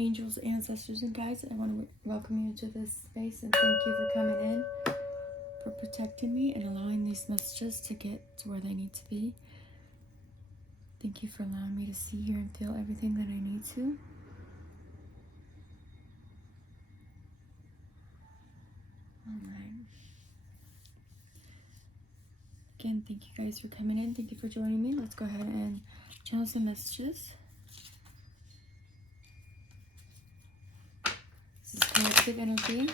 angels, ancestors, and guides. I want to welcome you to this space and thank you for coming in, for protecting me and allowing these messages to get to where they need to be. Thank you for allowing me to see, hear, and feel everything that I need to. Alright. Again, thank you guys for coming in. Thank you for joining me. Let's go ahead and channel some messages. This is collective energy.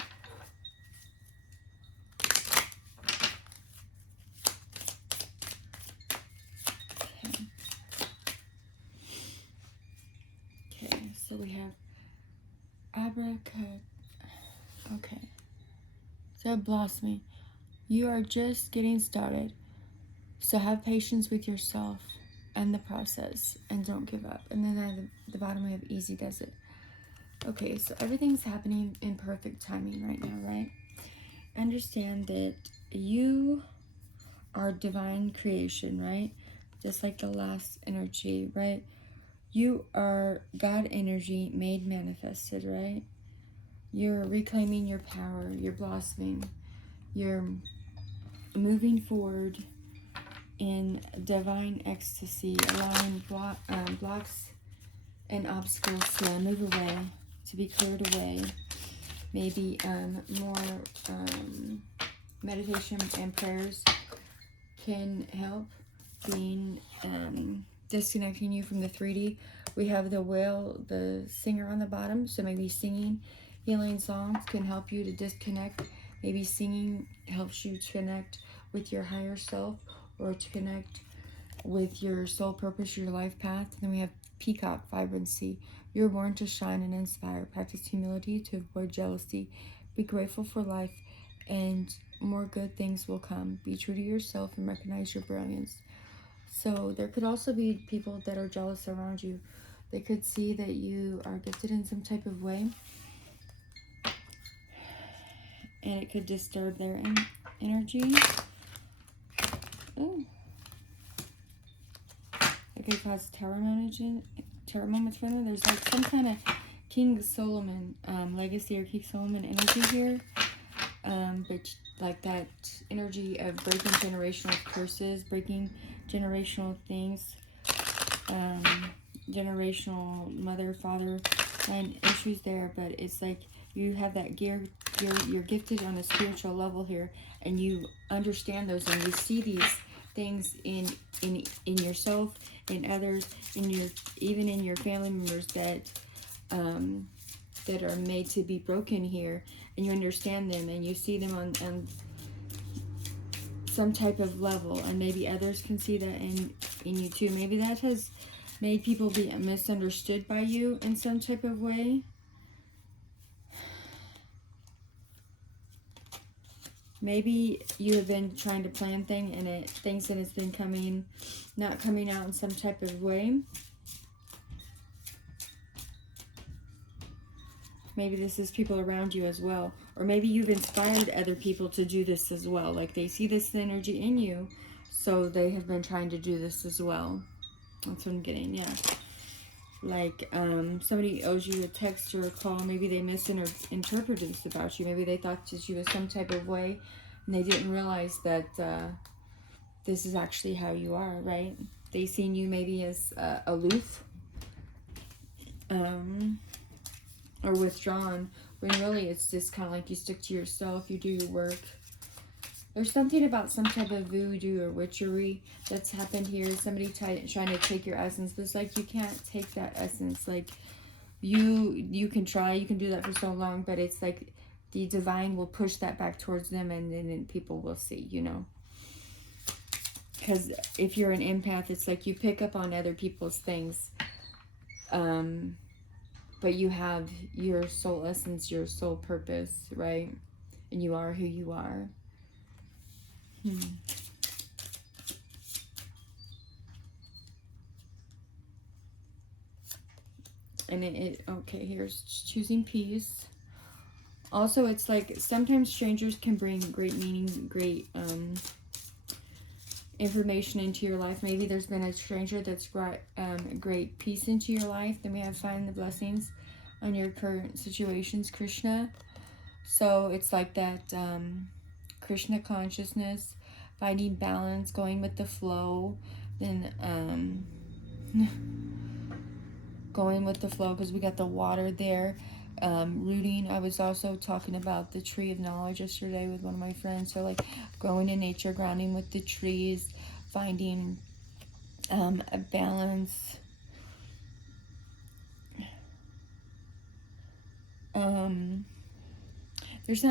Okay, so we have abracadabra. Okay. So blossoming. You are just getting started. So have patience with yourself and the process and don't give up. And then at the bottom we have easy does it. Okay, so everything's happening in perfect timing right now, right? Understand that you are divine creation, right? Just like the last energy, right? You are God energy made manifested, right? You're reclaiming your power, you're blossoming, you're moving forward in divine ecstasy, allowing blocks and obstacles to move away, to be cleared away. Maybe more meditation and prayers can help being disconnecting you from the 3D. We have the whale, the singer on the bottom, so maybe singing healing songs can help you to disconnect. Maybe singing helps you to connect with your higher self or to connect with your soul purpose, your life path. And then we have peacock, vibrancy. You're born to shine and inspire. Practice humility to avoid jealousy. Be grateful for life and more good things will come. Be true to yourself and recognize your brilliance. So there could also be people that are jealous around you. They could see that you are gifted in some type of way, and it could disturb their energy. Oh, it could cause terror moments for them. There's like some kind of King Solomon legacy or King Solomon energy here, but like that energy of breaking generational curses, breaking generational things, generational mother, father, and issues there. But it's like you have that you're gifted on a spiritual level here, and you understand those, and you see these things in yourself, in others, even in your family members that that are made to be broken here, and you understand them and you see them on some type of level, and maybe others can see that in you too. Maybe that has made people be misunderstood by you in some type of way. Maybe you have been trying to plan things and it's been not coming out in some type of way. Maybe this is people around you as well. Or maybe you've inspired other people to do this as well. Like they see this energy in you, so they have been trying to do this as well. That's what I'm getting, yeah. Like somebody owes you a text or a call. Maybe they misinterpreted this about you. Maybe they thought that you was some type of way, and they didn't realize that this is actually how you are, right? They seen you maybe as aloof, or withdrawn, when really it's just kind of like you stick to yourself, you do your work. There's something about some type of voodoo or witchery that's happened here. Somebody trying to take your essence, but it's like you can't take that essence. Like you can try, you can do that for so long, but it's like the divine will push that back towards them, and then people will see, you know. Because if you're an empath, it's like you pick up on other people's things. But you have your soul essence, your soul purpose, right? And you are who you are. And okay, here's choosing peace. Also, it's like sometimes strangers can bring great meaning, great information into your life. Maybe there's been a stranger that's brought great peace into your life. Then we have find the blessings. on your current situations, Krishna. So it's like that Krishna consciousness, finding balance, going with the flow, then going with the flow, because we got the water there. Rooting. I was also talking about the tree of knowledge yesterday with one of my friends. So like going in nature, grounding with the trees, finding a balance. There's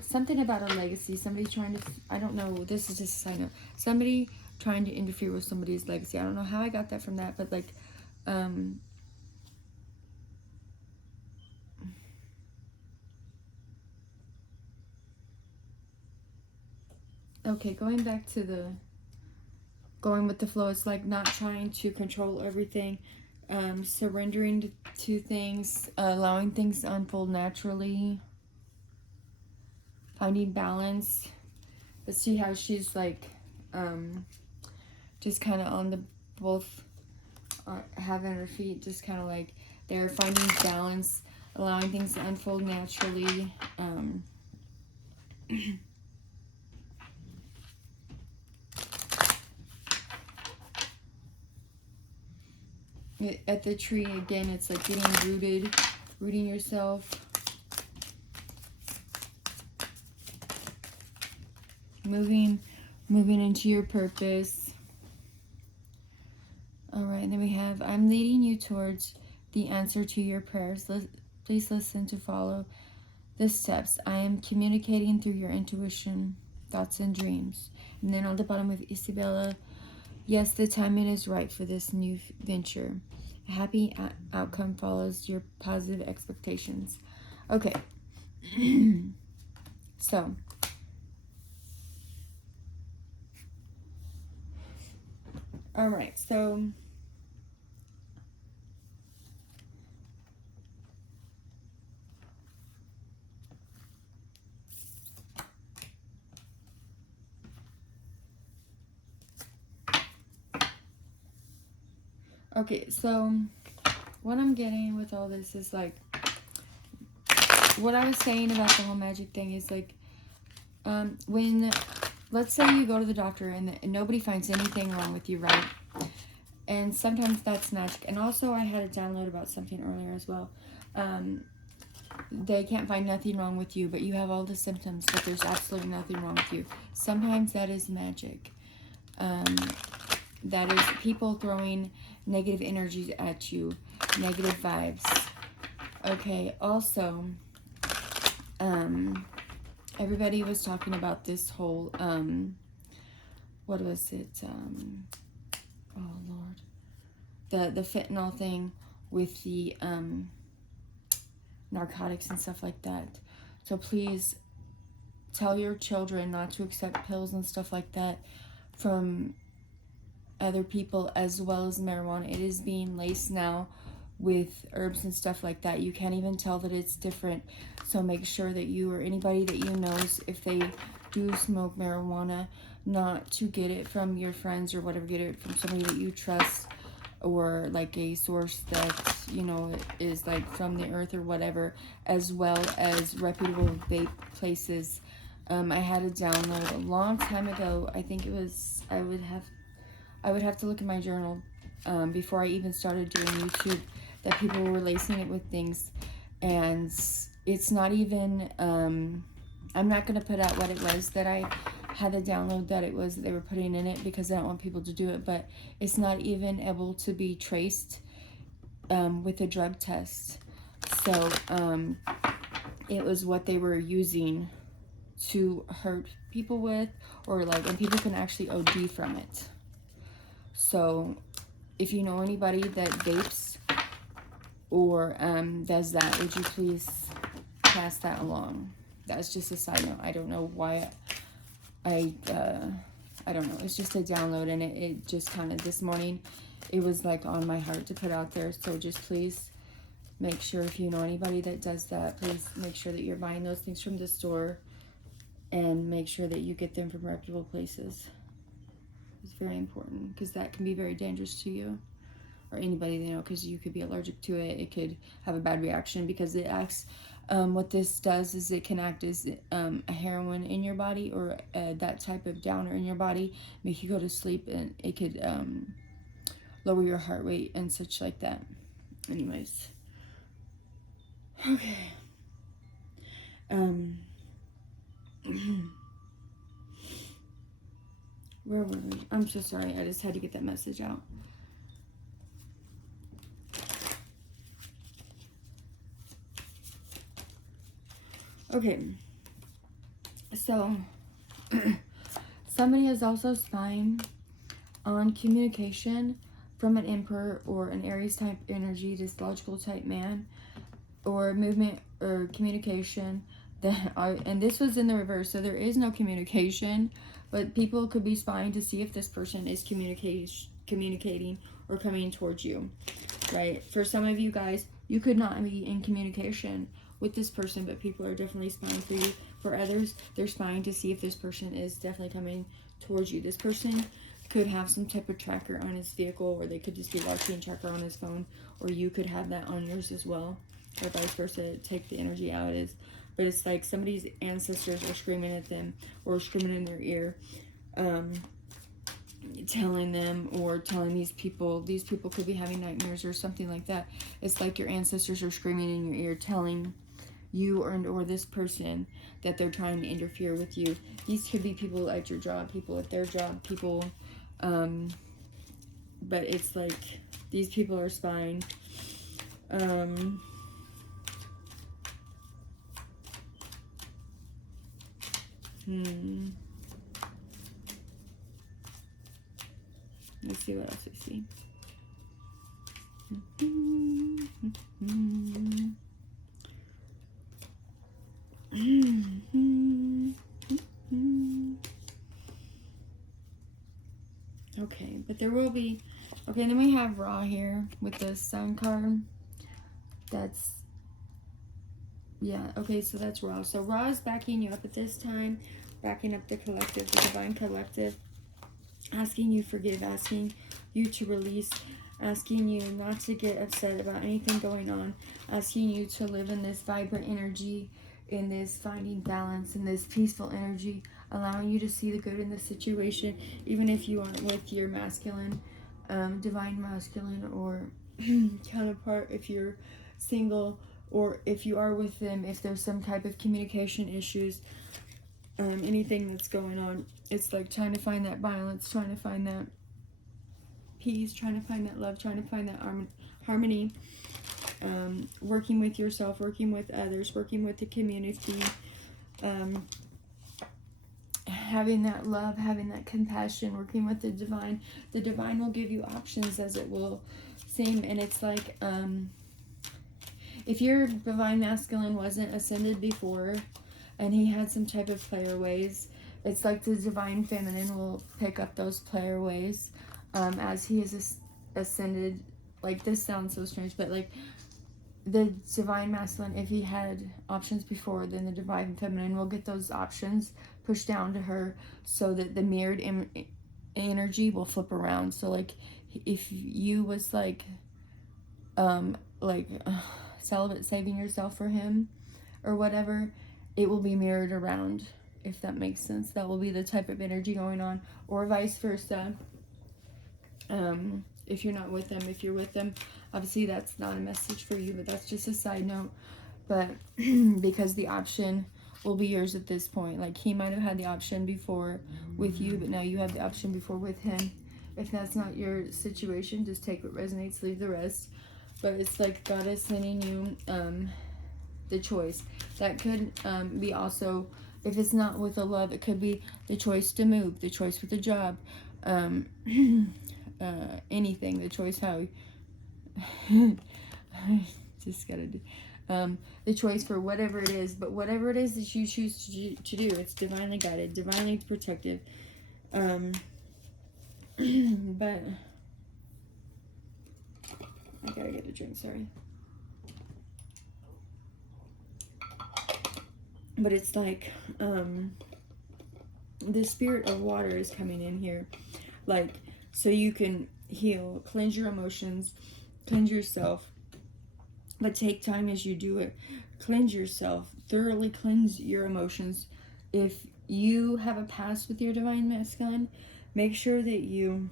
something about a legacy. Somebody trying to, I don't know, this is just a side note. Somebody trying to interfere with somebody's legacy. I don't know how I got that from that, but like, okay, going back to the going with the flow, it's like not trying to control everything, surrendering to things, allowing things to unfold naturally, finding balance. But see how she's like just kind of on the both having her feet, just kind of like they're finding balance, allowing things to unfold naturally. At the tree again, it's like getting rooting yourself, moving into your purpose. All right, and then we have, I'm leading you towards the answer to your prayers. Please listen to follow the steps. I am communicating through your intuition, thoughts, and dreams. And then on the bottom with Isabella, yes, the timing is right for this new venture. A happy outcome follows your positive expectations. Okay. So, all right. So, okay. So, what I'm getting with all this is like, what I was saying about the whole magic thing is like, when, let's say you go to the doctor and nobody finds anything wrong with you, right? And sometimes that's magic. And also I had a download about something earlier as well. They can't find nothing wrong with you, but you have all the symptoms, but there's absolutely nothing wrong with you. Sometimes that is magic. That is people throwing negative energies at you, negative vibes. Okay, also, everybody was talking about this whole, what was it? Oh, Lord. The fentanyl thing with the narcotics and stuff like that. So please tell your children not to accept pills and stuff like that from other people, as well as marijuana. It is being laced now with herbs and stuff like that. You can't even tell that it's different. So make sure that you or anybody that you know, if they do smoke marijuana, not to get it from your friends or whatever. Get it from somebody that you trust, or like a source that, you know, is like from the earth or whatever, as well as reputable vape places. I had a download a long time ago. I think it was, I would have to look in my journal before I even started doing YouTube, that people were lacing it with things, and it's not even, I'm not going to put out what it was that I had the download that it was that they were putting in it, because I don't want people to do it, but it's not even able to be traced with a drug test. So it was what they were using to hurt people with, or like, and people can actually OD from it. So if you know anybody that vapes or does that, would you please pass that along? That's just a side note. I don't know why I don't know. It's just a download, and it just kind of, this morning, it was like on my heart to put out there. So just please make sure, if you know anybody that does that, please make sure that you're buying those things from the store, and make sure that you get them from reputable places. It's very important, because that can be very dangerous to you. or anybody they know, because you could be allergic to it. It could have a bad reaction because it acts, what this does is it can act as a heroin in your body, or that type of downer in your body, make you go to sleep, and it could lower your heart rate and such like that. Anyways, okay. Where were we? I'm so sorry. I just had to get that message out. Okay. So, somebody is also spying on communication from an Emperor or an Aries type energy, this logical type man, or movement or communication that are, and this was in the reverse, so there is no communication, but people could be spying to see if this person is communicating or coming towards you, right? For some of you guys, you could not be in communication with this person, but people are definitely spying for you. For others, they're spying to see if this person is definitely coming towards you. This person could have some type of tracker on his vehicle, or they could just be watching tracker on his phone, or you could have that on yours as well, or vice versa. Take the energy out is, but it's like somebody's ancestors are screaming at them, or screaming in their ear, telling them, or telling these people could be having nightmares or something like that. It's like your ancestors are screaming in your ear, telling you or this person that they're trying to interfere with you. These could be people at your job, people at their job, people, but it's like these people are spying. Let's see what else we see. Okay, but there will be, okay, then we have Ra here with the Sun card. That's, yeah, okay, so that's Ra. So Ra is backing you up at this time, backing up the collective, the divine collective, asking you forgive, asking you to release, asking you not to get upset about anything going on, asking you to live in this vibrant energy, in this finding balance, in this peaceful energy, allowing you to see the good in the situation, even if you aren't with your masculine, divine masculine or counterpart, if you're single, or if you are with them, if there's some type of communication issues, anything that's going on. It's like trying to find that balance, trying to find that peace, trying to find that love, trying to find that harmony, working with yourself, working with others, working with the community, having that love, having that compassion, working with the divine. The divine will give you options, as it will seem, and it's like, if your divine masculine wasn't ascended before, and he had some type of player ways, it's like the divine feminine will pick up those player ways, as he is ascended. Like, this sounds so strange, but like the divine masculine, if he had options before, then the divine feminine will get those options pushed down to her, so that the mirrored energy will flip around. So like, if you was like celibate, saving yourself for him or whatever, it will be mirrored around, if that makes sense. That will be the type of energy going on, or vice versa. If you're not with them, if you're with them, obviously that's not a message for you, but that's just a side note. But because the option will be yours at this point. Like, he might have had the option before with you, but now you have the option before with him. If that's not your situation, just take what resonates, leave the rest. But it's like God is sending you the choice. That could be also, if it's not with a love, it could be the choice to move, the choice with the job, anything, the choice how I just gotta do the choice for whatever it is. But whatever it is that you choose to do, it's divinely guided, divinely protective. But I gotta get a drink, sorry. But it's like the spirit of water is coming in here, like, so you can heal, cleanse your emotions, cleanse yourself. But take time as you do it. Cleanse yourself, thoroughly cleanse your emotions. If you have a past with your divine masculine, make sure that you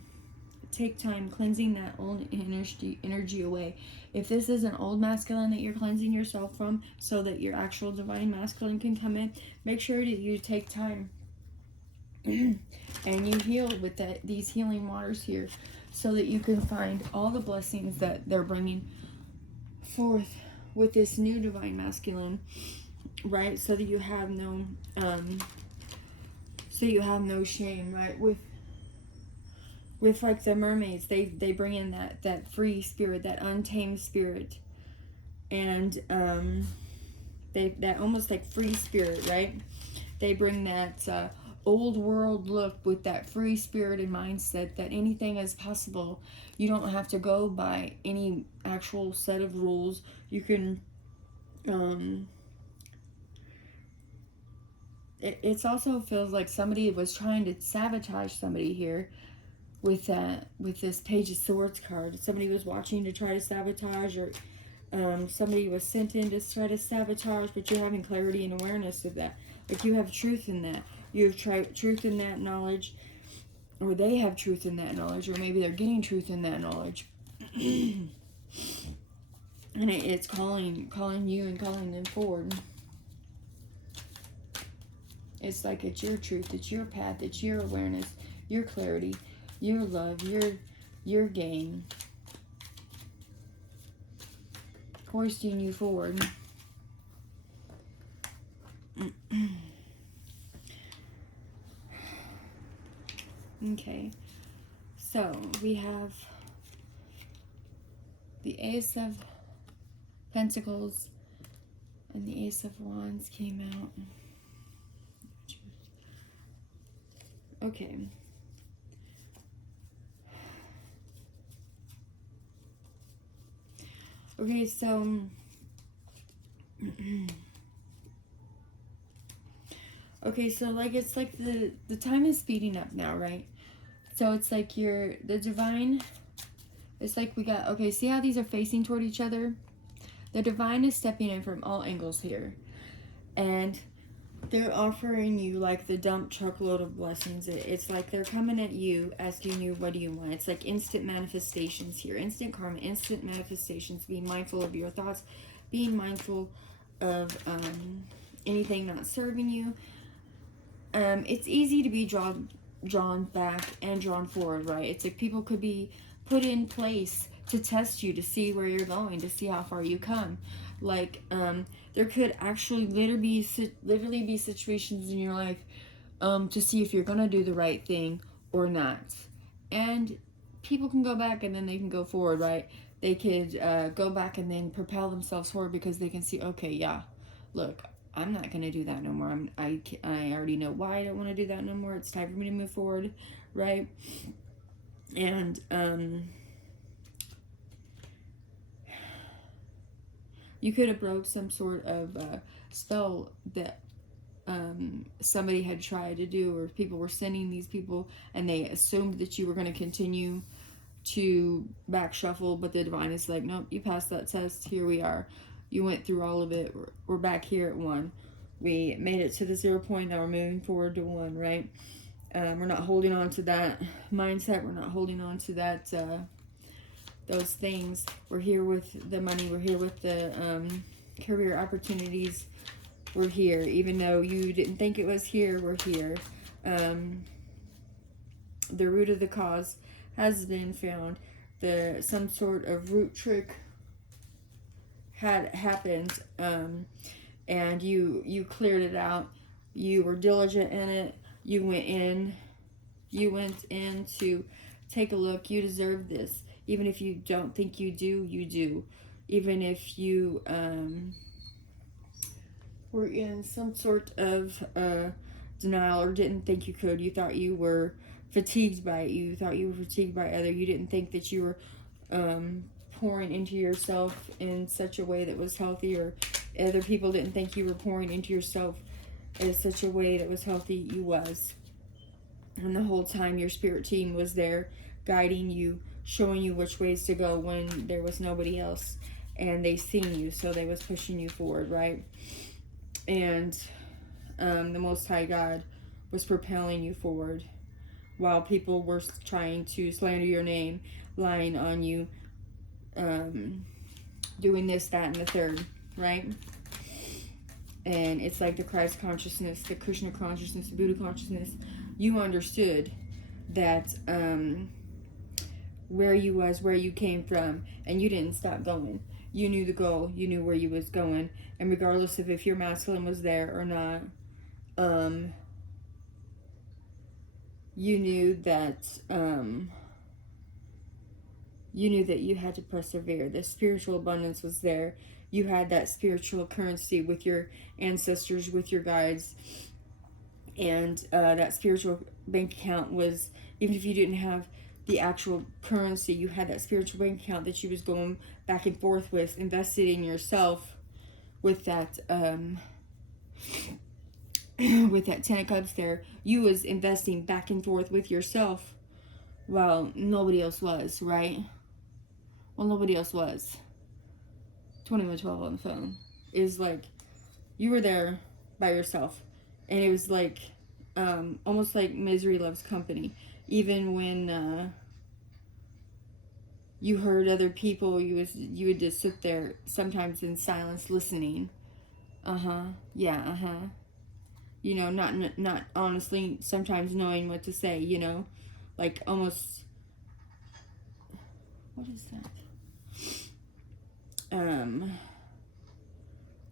take time cleansing that old energy away. If this is an old masculine that you're cleansing yourself from so that your actual divine masculine can come in, make sure that you take time and you heal with these healing waters here so that you can find all the blessings that they're bringing forth with this new divine masculine, right? So that you have no shame, right? With like the mermaids, they bring in that free spirit, that untamed spirit, and that almost like free spirit, right? They bring that old world look with that free spirit and mindset that anything is possible. You don't have to go by any actual set of rules. You can it also feels like somebody was trying to sabotage somebody here with this Page of Swords card. Somebody was watching to try to sabotage, or somebody was sent in to try to sabotage, but you're having clarity and awareness of that. Like you have truth in that. You have truth in that knowledge, or they have truth in that knowledge, or maybe they're getting truth in that knowledge. And it's calling you and calling them forward. It's like it's your truth, it's your path, it's your awareness, your clarity, your love, your game, hoisting you forward. Okay, so we have the Ace of Pentacles and the Ace of Wands came out. Okay. Okay, so okay, so like it's like the time is speeding up now, right? So it's like the divine, it's like we got, okay, see how these are facing toward each other? The divine is stepping in from all angles here. And they're offering you like the dump truckload of blessings. It's like they're coming at you, asking you, what do you want? It's like instant manifestations here. Instant karma, instant manifestations. Being mindful of your thoughts. Being mindful of anything not serving you. It's easy to be drawn back and drawn forward, right? It's like people could be put in place to test you, to see where you're going, to see how far you come. Like, there could actually literally be situations in your life to see if you're going to do the right thing or not. And people can go back and then they can go forward, right? They could go back and then propel themselves forward because they can see, okay, yeah, look, I'm not going to do that no more. I already know why I don't want to do that no more. It's time for me to move forward, right? And you could have broke some sort of spell that somebody had tried to do, or people were sending these people and they assumed that you were going to continue to back shuffle, but the divine is like, nope, you passed that test. Here we are. You went through all of it. We're back here at 1. We made it to the 0 point. Now we're moving forward to 1, right? We're not holding on to that mindset. We're not holding on to that those things. We're here with the money. We're here with the career opportunities. We're here. Even though you didn't think it was here, we're here. The root of the cause has been found. Some sort of root trick had happened, and you cleared it out. You were diligent in it. You went in to take a look. You deserve this. Even if you don't think you do, you do. Even if you were in some sort of denial or didn't think you could, you thought you were fatigued by it. You thought you were fatigued by other. You didn't think that you were pouring into yourself in such a way that was healthy, or other people didn't think you were pouring into yourself in such a way that was healthy. You was. And the whole time your spirit team was there guiding you, showing you which ways to go when there was nobody else, and they seen you, so they was pushing you forward, right? And the Most High God was propelling you forward, while people were trying to slander your name, lying on you, doing this, that, and the third, right? And it's like the Christ consciousness, the Krishna consciousness, the Buddha consciousness. You understood that where you was, where you came from, and you didn't stop going. You knew the goal. You knew where you was going, and regardless of if your masculine was there or not, you knew that you had to persevere. The spiritual abundance was there. You had that spiritual currency with your ancestors, with your guides, and that spiritual bank account was, even if you didn't have the actual currency, you had that spiritual bank account that you was going back and forth with, invested in yourself with that with that 10 of Cups there. You was investing back and forth with yourself while nobody else was, right? Well, nobody else was. 2112 on the phone. It was like you were there by yourself, and it was like almost like misery loves company. Even when you heard other people, you would just sit there sometimes in silence listening. Yeah. You know, not honestly sometimes knowing what to say. You know, like almost. What is that?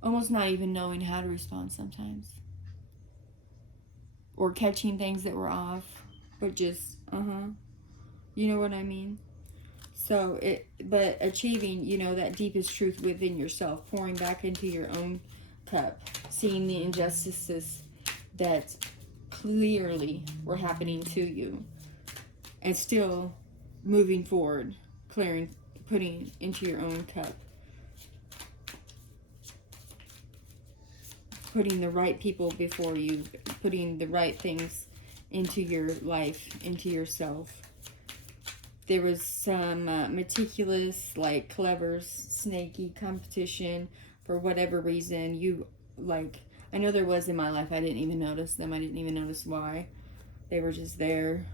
Almost not even knowing how to respond sometimes, or catching things that were off, but just you know what I mean. So but achieving, you know, that deepest truth within yourself, pouring back into your own cup, seeing the injustices that clearly were happening to you, and still moving forward, putting into your own cup, putting the right people before you, putting the right things into your life, into yourself. There was some meticulous, like clever, snaky competition for whatever reason. I know there was in my life. I didn't even notice them. I didn't even notice why. They were just there.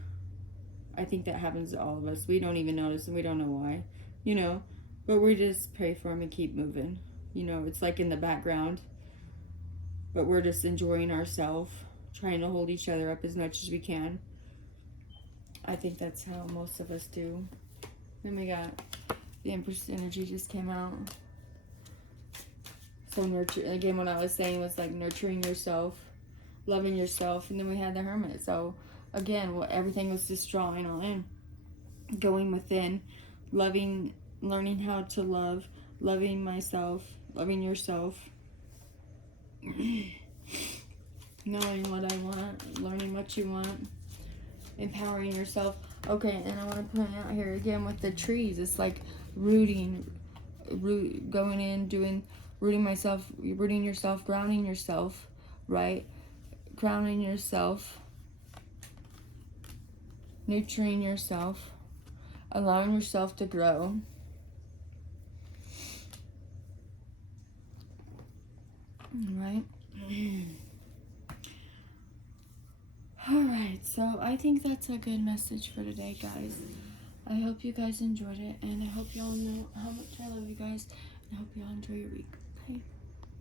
I think that happens to all of us. We don't even notice and we don't know why, you know. But we just pray for them and keep moving. You know, it's like in the background. But we're just enjoying ourselves, trying to hold each other up as much as we can. I think that's how most of us do. Then we got the Empress energy just came out. So nurture, again, what I was saying was like nurturing yourself, loving yourself, and then we had the Hermit. So again, everything was just drawing all in, going within, loving, learning how to love, loving myself, loving yourself, knowing what I want, learning what you want, empowering yourself. Okay, and I want to point out here again with the trees, it's like going in, rooting yourself, grounding yourself, right? Grounding yourself, nurturing yourself, allowing yourself to grow. Right? Alright, so I think that's a good message for today, guys. I hope you guys enjoyed it, and I hope y'all know how much I love you guys, and I hope y'all enjoy your week.